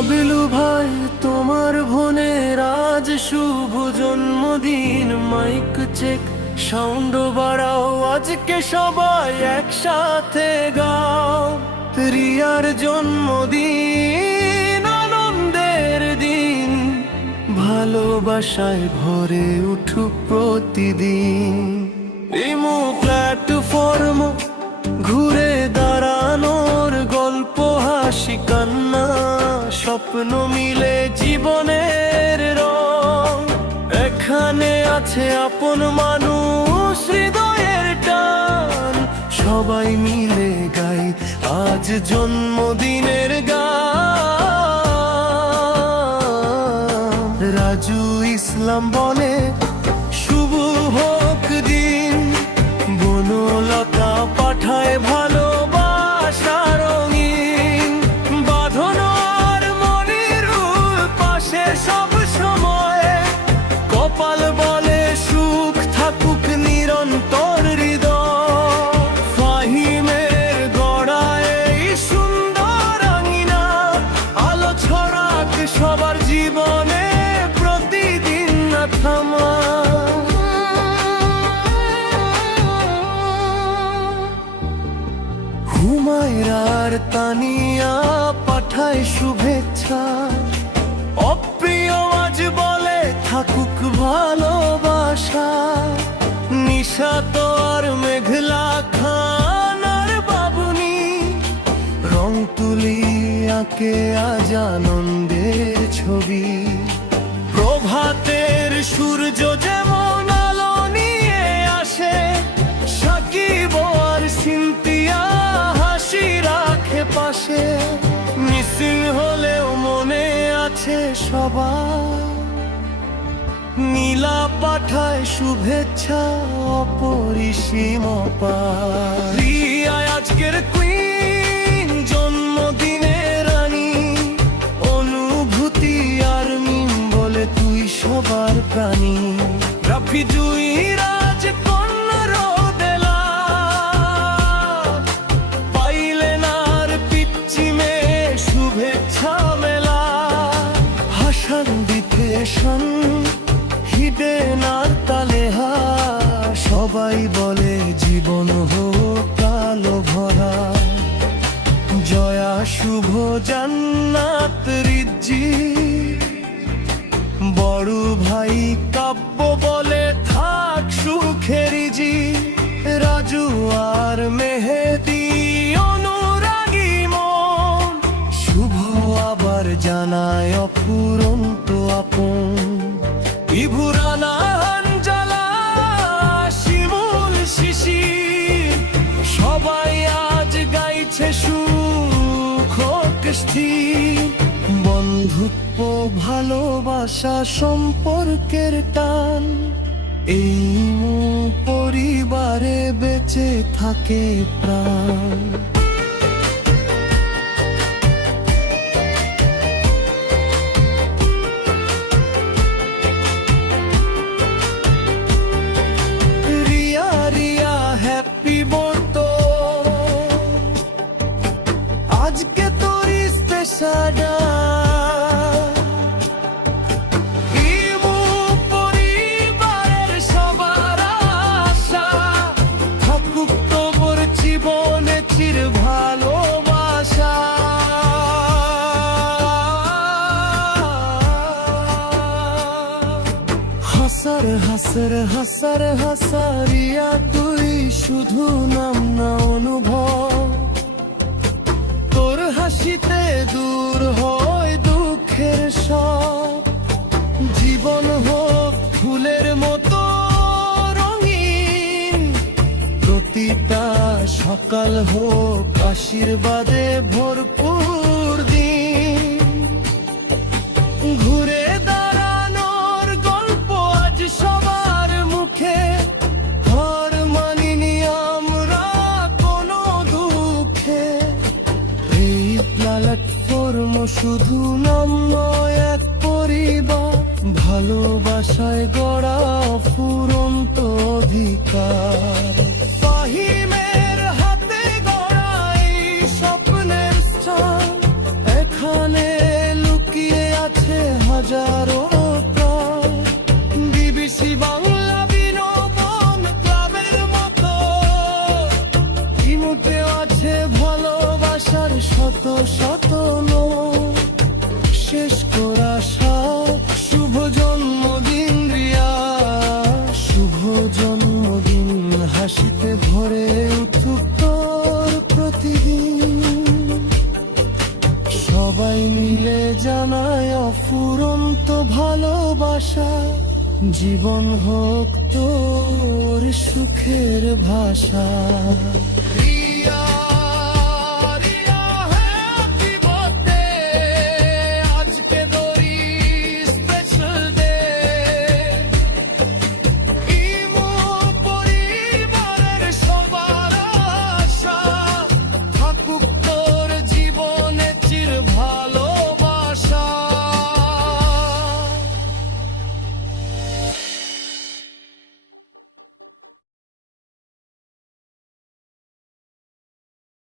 বাবলু ভাই তোমার বোনের আজ শুভ জন্মদিন, মাইক চেক সাউন্ড বাড়াও, আজকে সবাই একসাথে গাও। রিয়ার জন্মদিন আনন্দের দিন, ভালোবাসায় ভরে উঠুক প্রতিদিন। ইমো প্ল্যাটফর্ম ঘুরে দাঁড়ানোর গল্প, হাসি কান্না স্বপ্ন মিলে জীবনের রং। এখানে আছে আপন মানুষ, হৃদয়ের টান, সবাই মিলে গাই আজ জন্মদিনের গান। রাজু ইসলাম বলে শুভ হোক দিন, বনলতা পাঠায় ভালোবাসা রঙিন। বাঁধন আর মনিরুল পাশে সব সময়, কপাল বলে সুখ থাকুক নিরন্তর হৃদয়। ফাহিমের গড়ায় এই সুন্দর আঙিনা, আলো ছড়াক সবার জীবনে প্রতিদিন না থামা। হুমায়রার তানিয়া পাঠায় শুভেচ্ছা, অপ্রিয় আজ বলে থাকুক ভালোবাসা। নিশা তো আর মেঘলা খান আর বাবুনি, রং তুলি আঁকে আজ আনন্দের ছবি। প্রভাতের সূর্য যেমন আলো নিয়ে আসে, সাকিব আর সিনথিয়া হাসি রাখে পাশে। মিসিং হলেও মনে আছে সবার, নীলা পাঠায় শুভেচ্ছা অপরিসীম অপার। রিয়া আজকের কুইন, জন্মদিনের রানী, অনুভূতি আর মিম বলে তুই সবার প্রাণী। রাফি জুই রাজ কন্যার দেলা, পাইলেন আর পিচ্চি মেয়ে শুভেচ্ছা মেলা। হাসান বিভীষণ হিডেন আর তালেহা, সবাই বলে জীবন হোক আলো ভরা। জয়া শুভ জান্নাত রিজ্জি, বড় ভাই কাব্য বলে থাক সুখেরি জি। রাজু আর মেহেদি অনুরাগী মন, শুভ আবার জানায় অফুরন্ত আপন। বিভুরানা আঞ্জালা শিমুল শিশির, সবাই আজ গাইছে সুখ হোক স্থির। বন্ধুত্ব ভালোবাসা সম্পর্কের টান, এই পরিবারে বেঁচে থাকে প্রাণ। রিয়া রিয়া হ্যাপি বার্থডে, আজকে তোর স্পেশাল। জীবনে চির ভালোবাসা, হাসার হাসার হাসার হাসারিয়া তুই শুধু নাম না অনুভব। তোর হাসিতে দূর হয় দুঃখের সব, জীবন হোক ফুলের মতো রঙিন। প্রতিটা সকাল হোক আশীর্বাদে ভরপুর দিন। ঘুরে দাঁড়ানোর গল্প আজ সবার মুখে, হার মানিনি আমরা কোনো দুঃখে। এই প্ল্যাটফর্ম শুধু নাম নয়, এক পরিবার, ভালোবাসায় গড়া অফুরন্ত অধিকার। ফাহিমের হাতে গড়া এই স্বপ্নের স্থান, এখানে আছে ভালোবাসার শত শত নোট, শেষ করা সব। শুভ জন্মদিন রিয়া, শুভ জন্মদিন, হাসিতে ভরে উঠুক তোর প্রতিদিন। সবাই মিলে জানায় অফুরন্ত ভালোবাসা, জীবন হোক তোর সুখের ভাষা।